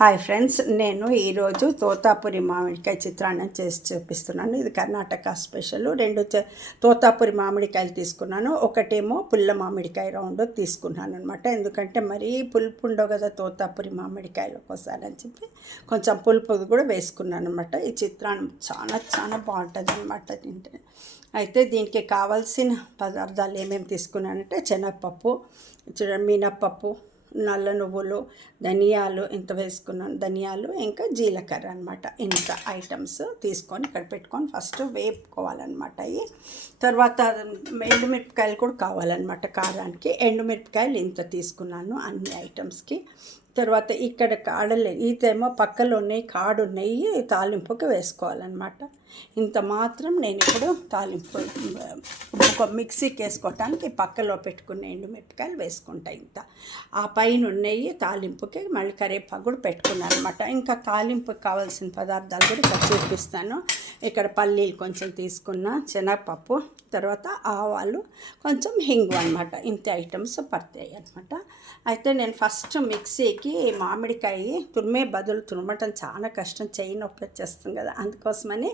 Hi friends, నేను ఈరోజు తోతాపురి మామిడికాయ చిత్రాన్నం చేసి చూపిస్తున్నాను. ఇది కర్ణాటక స్పెషల్. తోతాపురి మామిడికాయలు తీసుకున్నాను. ఒకటేమో పుల్ల మామిడికాయ రౌండ్ తీసుకున్నాను అనమాట. ఎందుకంటే మరీ పులుపు ఉండవు కదా తోతాపురి మామిడికాయలు ఒక్కోసారి అని చెప్పి కొంచెం పులుపు కూడా వేసుకున్నాను అనమాట. ఈ చిత్రాన్నం చాలా చాలా బాగుంటుంది అనమాట తింటే. అయితే దీనికి కావాల్సిన పదార్థాలు ఏమేమి తీసుకున్నానంటే శనగపప్పు, మినప్పప్పు, నల్ల నువ్వులు, ధనియాలు ఇంత వేసుకున్నాను. ధనియాలు ఇంకా జీలకర్ర అనమాట. ఇంత ఐటమ్స్ తీసుకొని ఇక్కడ పెట్టుకొని ఫస్ట్ వేపుకోవాలన్నమాట. అవి తర్వాత ఎండుమిరపకాయలు కూడా కావాలన్నమాట. కారానికి ఎండుమిరపకాయలు ఇంత తీసుకున్నాను అన్ని ఐటమ్స్కి. తర్వాత ఇక్కడ కాడలే ఈతేమో పక్కలోనే కాడు నెయ్యి తాలింపుకి వేసుకోవాలన్నమాట. ఇంత మాత్రం నేను ఇప్పుడు తాలింపు ఒక మిక్సీకి వేసుకోవటానికి పక్కలో పెట్టుకున్న ఎండుమిరపకాయలు వేసుకుంటా. ఇంత ఆ పైన నెయ్యి తాలింపుకి మళ్ళీ కరివేపాకు కూడా పెట్టుకున్నాను అనమాట. ఇంకా తాలింపుకి కావాల్సిన పదార్థాలు కూడా ఇక్కడ చూపిస్తాను. ఇక్కడ పల్లీలు కొంచెం తీసుకున్న, శనగపప్పు, తర్వాత ఆవాలు, కొంచెం హింగు అనమాట. ఇంత ఐటమ్స్ పడతాయి అనమాట. అయితే నేను ఫస్ట్ మిక్సీకి మామిడికాయ తురిమే బదులు తురమటం చాలా కష్టం, చెయ్యి నొప్పి వచ్చేస్తుంది కదా, అందుకోసమని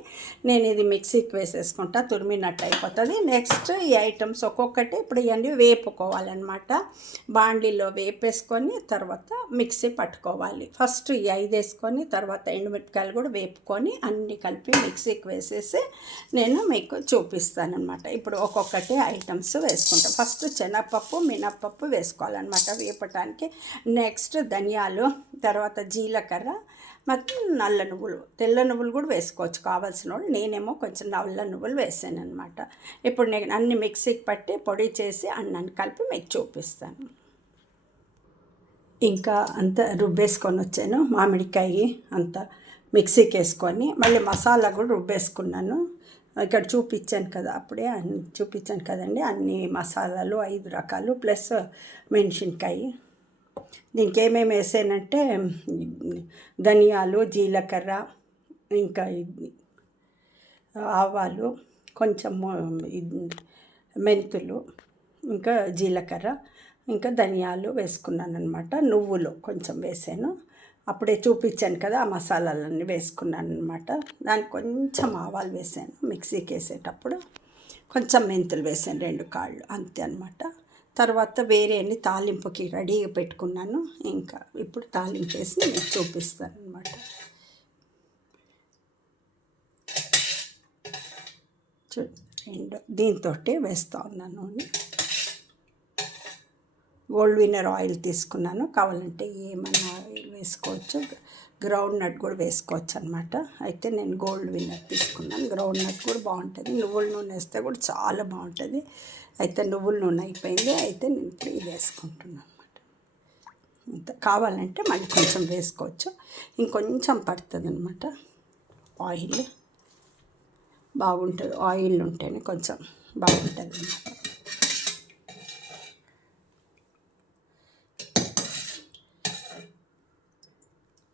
నేను ఇది మిక్సీకి వేసేసుకుంటా, తురిమినట్టు అయిపోతుంది. నెక్స్ట్ ఈ ఐటమ్స్ ఒక్కొక్కటి ఇప్పుడు ఇవన్నీ వేపుకోవాలన్నమాట. బాండీలో వేపేసుకొని తర్వాత మిక్సీ పట్టుకోవాలి. ఫస్ట్ ఈ 5 వేసుకొని తర్వాత ఎండుమిరపకాయలు కూడా వేపుకొని అన్నీ కలిపి మిక్సీకి వేసేసి నేను మీకు చూపిస్తానమాట. ఇప్పుడు ఒక్కొక్కటి ఐటమ్స్ వేసుకుంటాం. ఫస్ట్ శనగపప్పు, మినప్పప్పు వేసుకోవాలన్నమాట వేపటానికి. నెక్స్ట్ ధనియాలు, తర్వాత జీలకర్ర ಮತ್ತು నల్ల నువ్వులు, తెల్ల నువ్వులు కూడా వేసుకోవచ్చు కావాల్సిన వాళ్ళు. నేనేమో కొంచెం నల్ల నువ్వులు వేసాను అనమాట. ఇప్పుడు నేను అన్ని మిక్సీకి పట్టి పొడి చేసి అన్నాన్ని కలిపి మీకు చూపిస్తాను. ఇంకా అంతా రుబ్బేసుకొని వచ్చాను. మామిడికాయ అంతా మిక్సీకి వేసుకొని మళ్ళీ మసాలా కూడా రుబ్బేసుకున్నాను. ఇక్కడ చూపించాను కదా, అప్పుడే అన్ని చూపించాను కదండి. అన్ని మసాలాలు 5 రకాలు ప్లస్ మెంషిన్కాయ. దీనికి ఏమేమి వేసానంటే ధనియాలు, జీలకర్ర, ఇంకా ఆవాలు, కొంచెం మెంతులు, ఇంకా జీలకర్ర, ఇంకా ధనియాలు వేసుకున్నాను అనమాట. నువ్వులు కొంచెం వేసాను, అప్పుడే చూపించాను కదా. ఆ మసాలాలన్నీ వేసుకున్నాను అనమాట. దానికి కొంచెం ఆవాలు వేసాను మిక్సీకి వేసేటప్పుడు, కొంచెం మెంతులు వేసాను 2 కాళ్ళు, అంతే అనమాట. తర్వాత వేరే అన్ని తాలింపుకి రెడీగా పెట్టుకున్నాను. ఇంకా ఇప్పుడు తాలింపు వేసి మీకు చూపిస్తాను అనమాట. దీంతో వేస్తూ ఉన్నాను. గోల్డ్ విన్నర్ ఆయిల్ తీసుకున్నాను. కావాలంటే ఏమన్నా ఆయిల్ వేసుకోవచ్చు, గ్రౌండ్ నట్ కూడా వేసుకోవచ్చు అనమాట. అయితే నేను గోల్డ్ విన్నర్ తీసుకున్నాను. గ్రౌండ్ నట్ కూడా బాగుంటుంది, నువ్వుల నూనె వేస్తే కూడా చాలా బాగుంటుంది. అయితే నువ్వుల నూనె అయిపోయింది. అయితే నేను ఇప్పుడు ఇది వేసుకుంటున్నాను అనమాట. ఇంత కావాలంటే మళ్ళీ కొంచెం వేసుకోవచ్చు, ఇంకొంచెం పడుతుంది అనమాట. ఆయిల్ బాగుంటుంది, ఆయిల్ ఉంటేనే కొంచెం బాగుంటుంది అనమాట.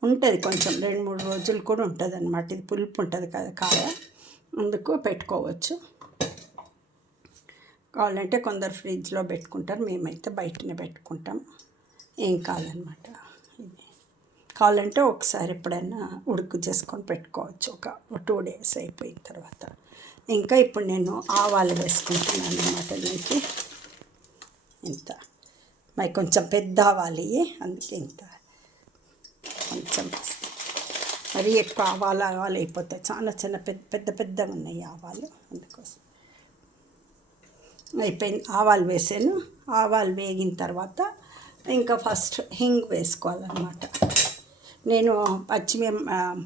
ఉంటుంది కొంచెం 2-3 రోజులు కూడా ఉంటుంది అనమాట. ఇది పులుపు ఉంటుంది కదా కాయ, అందుకు పెట్టుకోవచ్చు. కావాలంటే కొందరు ఫ్రిడ్జ్లో పెట్టుకుంటారు, మేమైతే బయటనే పెట్టుకుంటాం. ఏం కాదనమాట. ఇది కావాలంటే ఒకసారి ఎప్పుడైనా ఉడుకు చేసుకొని పెట్టుకోవచ్చు, ఒక 2 days అయిపోయిన తర్వాత. ఇంకా ఇప్పుడు నేను ఆవాలు వేసుకుంటున్నాను అనమాట. దీనికి ఇంత మరి కొంచెం పెద్ద ఆవాలి, అందుకే ఇంత కొంచెం మరీ ఎక్కువ ఆవాలు అయిపోతాయి. చాలా చిన్న పెద్దగా ఉన్నాయి ఆవాలు, అందుకోసం. అయిపోయింది, ఆవాలు వేసాను. ఆవాలు వేగిన తర్వాత ఇంకా ఫస్ట్ హింగ్ వేసుకోవాలన్నమాట. నేను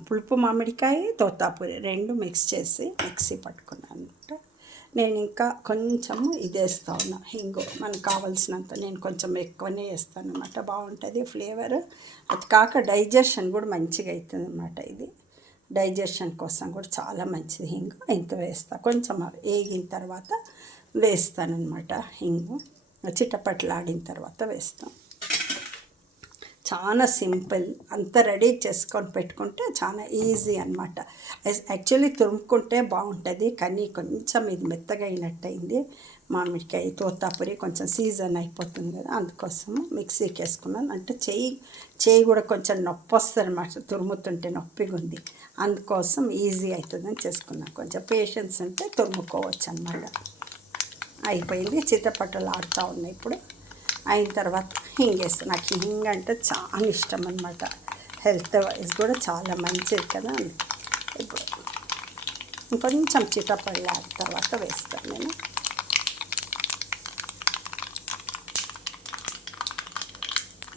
పులుపు మామిడికాయ, తోతాపురి 2 మిక్స్ చేసి మిక్సీ పట్టుకున్నాను అనమాట. నేను ఇంకా కొంచెము ఇది వేస్తా ఉన్నా, హింగు మనకు కావాల్సినంత. నేను కొంచెం ఎక్కువనే వేస్తాను అనమాట, బాగుంటుంది ఫ్లేవర్. అది కాక డైజెషన్ కూడా మంచిగా అవుతుంది అనమాట. ఇది డైజెషన్ కోసం కూడా చాలా మంచిది హింగు. ఇంత వేస్తా, కొంచెం వేగిన తర్వాత వేస్తానన్నమాట. హింగు చిటపట్లాడిన తర్వాత వేస్తాం. చాలా సింపుల్, అంత రెడీ చేసుకొని పెట్టుకుంటే చాలా ఈజీ అనమాట. యాక్చువల్లీ తురుముకుంటే బాగుంటుంది, కానీ కొంచెం ఇది మెత్తగా అయినట్టయింది. మామిడికాయ తోతాపురి కొంచెం సీజన్ అయిపోతుంది కదా, అందుకోసము మిక్సీకి వేసుకున్నాను. అంటే చేయి కూడా కొంచెం నొప్పి వస్తుంది అన్నమాట, తురుముతుంటే నొప్పిగా ఉంది, అందుకోసం ఈజీ అవుతుందని చేసుకున్నాను. కొంచెం పేషెన్స్ ఉంటే తురుముకోవచ్చు అన్నమాట. అయిపోయింది, చిత్తపట్టలు ఆడుతూ ఉన్నాయి. ఇప్పుడు అయిన తర్వాత హింగ్ వేస్తాను. నాకు హింగ్ అంటే చాలా ఇష్టం అన్నమాట, హెల్త్ వైజ్ కూడా చాలా మంచిది కదా. ఇప్పుడు ఇంకొంచెం చిత్తపళ్ళు ఆడిన తర్వాత వేస్తాను నేను.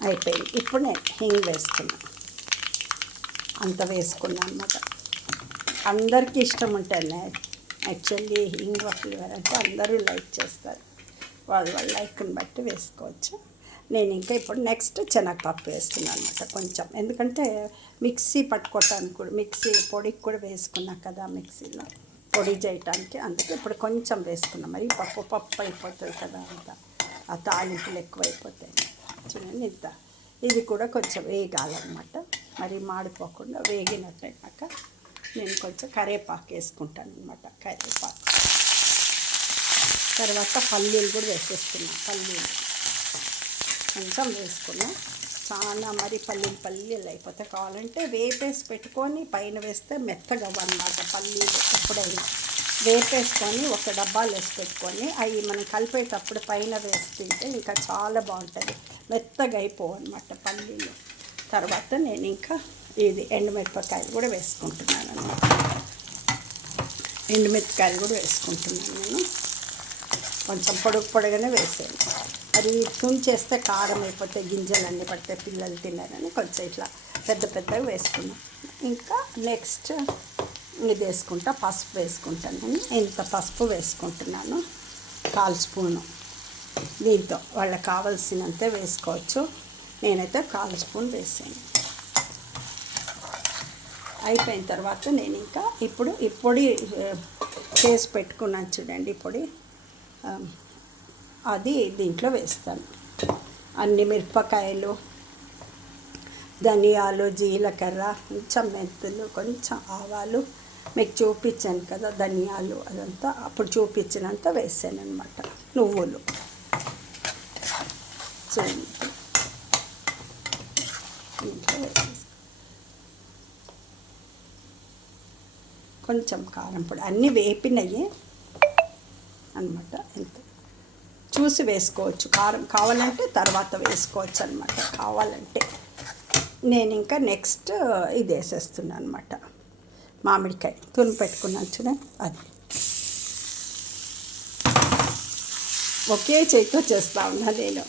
అయిపోయింది. ఇప్పుడు నేను హింగ్ వేస్తున్నాను, అంత వేసుకున్నాను అన్నమాట. అందరికీ ఇష్టం ఉంటుంది యాక్చువల్లీ హింగ్ ఫ్లేవర్ అంటే అందరూ లైక్ చేస్తారు, వాళ్ళ లైక్ని బట్టి వేసుకోవచ్చు. నేను ఇంకా ఇప్పుడు నెక్స్ట్ శనగపప్పు వేస్తున్నాను అనమాట కొంచెం, ఎందుకంటే మిక్సీ పట్టుకోవటానికి కూడా, మిక్సీ పొడికి కూడా వేసుకున్నా కదా మిక్సీలో పొడి చేయటానికి, అందుకే ఇప్పుడు కొంచెం వేసుకున్నాం. మరి పప్పు అయిపోతుంది కదా, అంతా ఆ తాలింపులు ఎక్కువైపోతాయి చూడండి ఇంత. ఇది కూడా కొంచెం వేగాలన్నమాట, మరి మాడిపోకుండా వేగినట్టయినాక నేను కొంచెం కరివేపాకు వేసుకుంటాను అనమాట. కరివేపాకు తర్వాత పల్లీలు కూడా వేసేస్తున్నాను. పల్లీలు కొంచెం వేసుకున్నాం, చాలా మరి పల్లీలు అయిపోతే కావాలంటే వేపేసి పెట్టుకొని పైన వేస్తే మెత్తగా అవ్వన్నమాట. పల్లీలు ఎప్పుడైనా వేపేసుకొని ఒక డబ్బాలు వేసి పెట్టుకొని అవి మనం కలిపేటప్పుడు పైన వేసి తింటే ఇంకా చాలా బాగుంటుంది, మెత్తగా అయిపోవన్నమాట పల్లీలు. తర్వాత నేను ఇంకా ఇది ఎండుమిరపకాయలు కూడా వేసుకుంటున్నాను అన్నమాట. ఎండుమిరపకాయలు కూడా వేసుకుంటున్నాను నేను, కొంచెం పొడుగానే వేసాను. అది తుంచేస్తే కారం అయిపోతే గింజలన్నీ పడితే పిల్లలు తిన్నారని కొంచెం ఇట్లా పెద్దగా వేసుకున్నాను. ఇంకా నెక్స్ట్ ఇది వేసుకుంటా, పసుపు వేసుకుంటాను నేను. ఇంత పసుపు వేసుకుంటున్నాను, 1/4 స్పూను. దీంతో వాళ్ళకి కావాల్సినంతే వేసుకోవచ్చు, నేనైతే 1/4 స్పూన్ వేసాను. అయిపోయిన తర్వాత నేను ఇంకా ఇప్పుడు ఈ పొడి చేసి పెట్టుకున్నాను చూడండి పొడి, అది దీంట్లో వేస్తాను. అన్ని మిరపకాయలు, ధనియాలు, జీలకర్ర, కొంచెం మెంతులు, కొంచెం ఆవాలు, మీకు చూపించాను కదా ధనియాలు, అదంతా అప్పుడు చూపించినంత వేసాను అనమాట. నువ్వులు చూడండి ఇంట్లో వేసేసి, కొంచెం కారం పొడి, అన్నీ వేపినవి అనమాట. ఎంత చూసి వేసుకోవచ్చు, కారం కావాలంటే తర్వాత వేసుకోవచ్చు అనమాట కావాలంటే. నేను ఇంకా నెక్స్ట్ ఇది వేసేస్తున్నాను అనమాట, మామిడికాయ తురిమి పెట్టుకున్నాను చూడండి, అది ఒకే చేతితో చేస్తూ ఉన్నా నేను.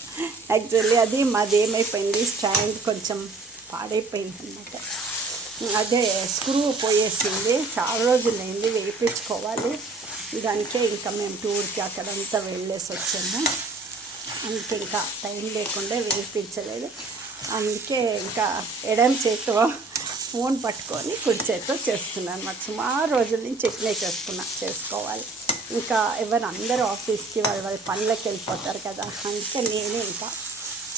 యాక్చువల్లీ అది మాది ఏమైపోయింది, స్టాండ్ కొంచెం పాడైపోయింది అనమాట, అదే స్క్రూ పోయేసింది, చాలా రోజులైంది, వేయించుకోవాలి. దానికే ఇంకా మేము టూర్కి అక్కడంతా వెళ్ళేసి వచ్చాము, అందుకే ఇంకా టైం లేకుండా వేయించలేదు. అందుకే ఇంకా ఎడమ చేతితో ఫోన్ పట్టుకొని కుడి చేతితో చేస్తున్నాను అన్నమాట. సుమారు రోజుల నుంచి ఇట్లే చేసుకోవాలి. ఇంకా అందరూ ఆఫీస్కి వాళ్ళ పనులకు వెళ్ళిపోతారు కదా, అందుకే నేనే ఇంకా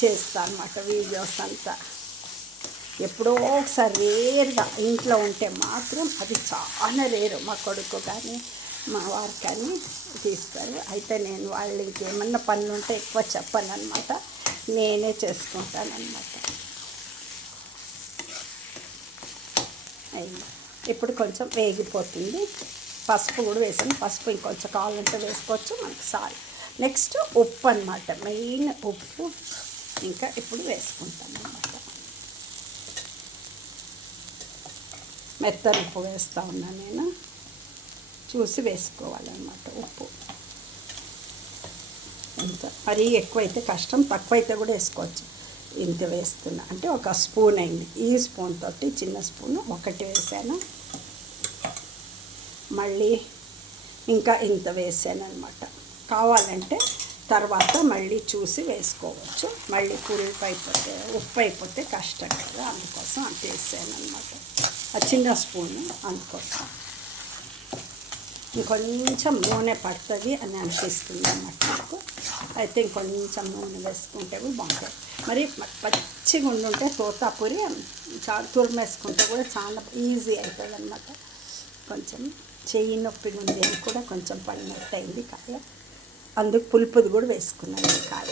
చేస్తాను అన్నమాట వీడియోస్ అంతా. ఎప్పుడో ఒకసారి రేర్గా ఇంట్లో ఉంటే మాత్రం, అది చాలా రేరు, మా కొడుకు కానీ మా వారు కానీ తీస్తారు. అయితే నేను వాళ్ళు ఇంకేమన్నా పనులు ఉంటే ఎక్కువ చెప్పను అనమాట, నేనే చేసుకుంటానన్నమాట. అయ్యి ఇప్పుడు కొంచెం వేగిపోతుంది, పసుపు కూడా వేసాను, పసుపు ఇంకొంచెం కావాలంటే వేసుకోవచ్చు, మనకు సాల్. నెక్స్ట్ ఉప్పు అన్నమాట, మెయిన్ ఉప్పు ఇంకా ఇప్పుడు వేసుకుంటాను అన్నమాట. మెత్తని ఉప్పు వేస్తూ ఉన్నాను నేను, చూసి వేసుకోవాలన్నమాట ఉప్పు. ఇంత మరీ ఎక్కువైతే కష్టం, తక్కువైతే కూడా వేసుకోవచ్చు. ఇంత వేస్తున్నా అంటే 1 స్పూన్ అయింది, ఈ స్పూన్ తోటి చిన్న స్పూను 1 వేసాను, మళ్ళీ ఇంకా ఇంత వేసాను అనమాట. కావాలంటే తర్వాత మళ్ళీ చూసి వేసుకోవచ్చు, మళ్ళీ ఉప్పు అయిపోతే కష్టం కదా, అందుకోసం అంత వేసాను అనమాట. ఆ చిన్న స్పూను అందుకోసం. ఇంకొంచెం నూనె పడుతుంది అని అనిపిస్తుంది అన్నమాట నాకు, అయితే ఇంకొంచెం నూనె వేసుకుంటే కూడా బాగుంటుంది. మరి పచ్చిగా ఉండుంటే తోతాపురి చాలా తురిమేసుకుంటే కూడా చాలా ఈజీ అవుతుంది అన్నమాట. కొంచెం చెయ్యి నొప్పి ఉంది అని కూడా కొంచెం పడినట్టు అయింది కాయ, అందుకు పులుపుది కూడా వేసుకున్నాను ఈ కాయ.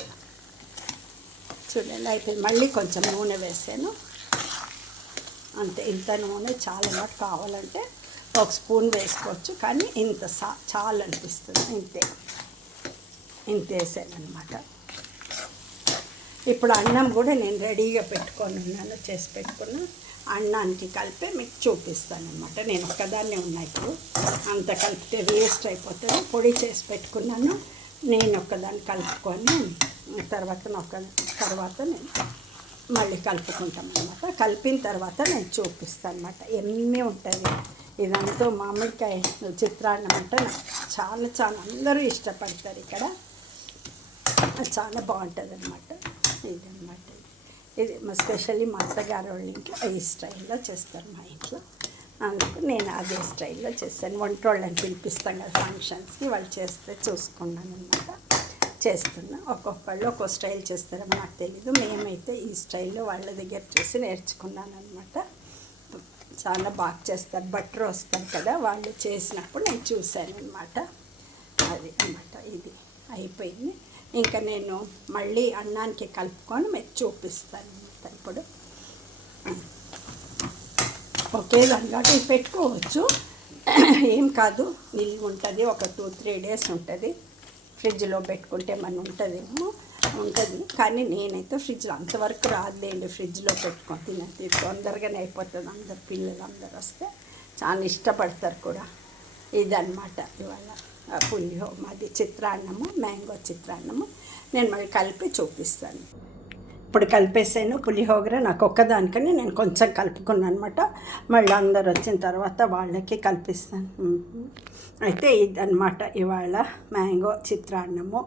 చూడండి అయిపోయింది. మళ్ళీ కొంచెం నూనె వేసాను అంతే. ఇంత నూనె చాలా మటు కావాలంటే 1 స్పూన్ వేసుకోవచ్చు, కానీ ఇంత చాలా అనిపిస్తుంది. ఇంత వేసాను అనమాట. ఇప్పుడు అన్నం కూడా నేను రెడీగా పెట్టుకొని ఉన్నాను, చేసి పెట్టుకున్నా. అన్నానికి కలిపి మీకు చూపిస్తాను అనమాట. నేను ఒక్కదాన్నే ఉన్నా ఇప్పుడు, అంత కలిపితే వేస్ట్ అయిపోతుంది. పొడి చేసి పెట్టుకున్నాను, నేను ఒక్కదాన్ని కలుపుకొని తర్వాత నేను మళ్ళీ కలుపుకుంటాం అనమాట. కలిపిన తర్వాత నేను చూపిస్తాను అనమాట. ఎమ్మె ఉంటుంది ఇదంతా. మామిడికాయ చిత్రాన్నం అంటే నాకు చాలా అందరూ ఇష్టపడతారు ఇక్కడ. చాలా బాగుంటుంది అనమాట. ఇదన్నమాట. ఇది స్పెషల్లీ మా అత్తగారు వాళ్ళ ఇంట్లో ఈ స్టైల్లో చేస్తారు. మా ఇంట్లో అందుకు నేను అదే స్టైల్లో చేస్తాను. వంటోళ్ళని పిలిపిస్తాం కదా ఫంక్షన్స్కి, వాళ్ళు చేస్తే చూసుకున్నాను అనమాట. చేస్తున్నా. ఒక్కొక్కళ్ళు ఒక్కో స్టైల్ చేస్తారేమో నాకు తెలీదు. మేమైతే ఈ స్టైల్లో వాళ్ళ దగ్గర చూసి నేర్చుకున్నాను అనమాట. చాలా బాగా చేస్తారు. బటర్ వస్తారు కదా, వాళ్ళు చేసినప్పుడు నేను చూశాను అనమాట. అది అనమాట. ఇది అయిపోయింది. ఇంకా నేను మళ్ళీ అన్నానికి కలుపుకొని మీకు చూపిస్తాను అనమాట. ఇప్పుడు ఒకే దానిలో పెట్టుకోవచ్చు, ఏం కాదు. నిల్వ ఉంటుంది, ఒక 2-3 డేస్ ఉంటుంది. ఫ్రిడ్జ్లో పెట్టుకుంటే మన ఉంటుంది. కానీ నేనైతే ఫ్రిడ్జ్లో అంతవరకు రాదులేండి. ఫ్రిడ్జ్లో పెట్టుకొని తినండి, తొందరగానే అయిపోతుంది. అందరు పిల్లలు అందరు వస్తే చాలా ఇష్టపడతారు కూడా. ఇదన్నమాట ఇవాళ మాది చిత్రాన్నము, మ్యాంగో చిత్రాన్నము. నేను మళ్ళీ కలిపి చూపిస్తాను. ఇప్పుడు కలిపేసాను పులిహోర. నాకు ఒక్కదానికని నేను కొంచెం కలుపుకున్నాను అనమాట. మళ్ళీ అందరు వచ్చిన తర్వాత వాళ్ళకి కల్పిస్తాను. అయితే ఇదన్నమాట ఇవాళ మ్యాంగో చిత్రాన్నము.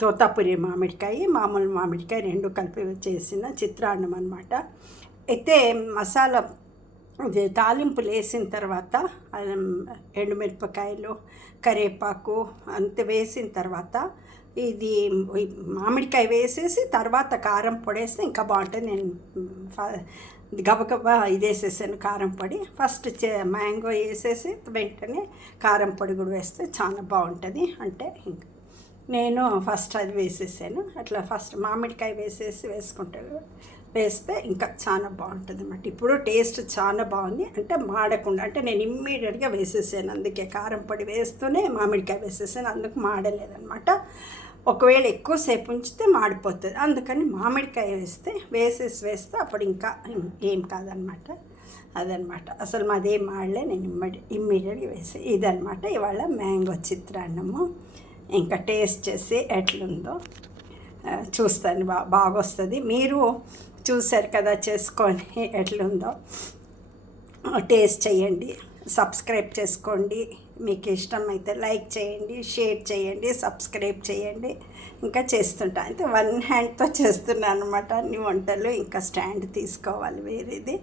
తోతాపురి మామిడికాయ, మామూలు మామిడికాయ 2 కలిపి చేసిన చిత్రాన్నం అనమాట. అయితే మసాలా తాలింపులు వేసిన తర్వాత ఎండుమిరపకాయలు, కరివేపాకు అంత వేసిన తర్వాత ఇది మామిడికాయ వేసేసి తర్వాత కారం పొడి వేస్తే ఇంకా బాగుంటుంది. నేను గబగబా ఇది వేసేసాను కారం పొడి. ఫస్ట్ మ్యాంగో వేసేసి వెంటనే కారం పొడి కూడా వేస్తే చాలా బాగుంటుంది. అంటే ఇంకా నేను ఫస్ట్ అది వేసేసాను. అట్లా ఫస్ట్ మామిడికాయ వేస్తే ఇంకా చాలా బాగుంటుంది అన్నమాట. ఇప్పుడు టేస్ట్ చాలా బాగుంది. అంటే మాడకుండా, అంటే నేను ఇమ్మీడియట్గా వేసేసాను. అందుకే కారం పొడి వేస్తూనే మామిడికాయ వేసేసాను. అందుకు మాడలేదన్నమాట. ఒకవేళ ఎక్కువసేపు ఉంచితే మాడిపోతుంది. అందుకని మామిడికాయ వేస్తే అప్పుడు ఇంకా ఏం కాదనమాట. అదనమాట. అసలు మాదేం మాడలే. నేను ఇమ్మీడియట్గా వేసాను. ఇదనమాట ఇవాళ మ్యాంగో చిత్రాన్నము. ఇంకా టేస్ట్ చేసి ఎట్లుందో చూస్తాను. బాగా వస్తుంది. మీరు చూసారు కదా, చేసుకొని ఎట్లుందో టేస్ట్ చేయండి. సబ్స్క్రైబ్ చేసుకోండి. మీకు ఇష్టమైతే లైక్ చేయండి, షేర్ చేయండి, సబ్స్క్రైబ్ చేయండి. ఇంకా చేస్తుంటా. అయితే 1 హ్యాండ్తో చేస్తున్నాను అనమాట అన్ని వంటలు. ఇంకా స్టాండ్ తీసుకోవాలి వేరేది.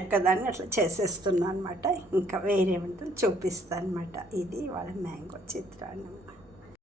ఒక్కదాన్ని అట్లా చేసేస్తున్నాను అనమాట. ఇంకా వేరే వంటలు చూపిస్తాను అనమాట. ఇది వాళ్ళ మ్యాంగో చిత్రాన్నం.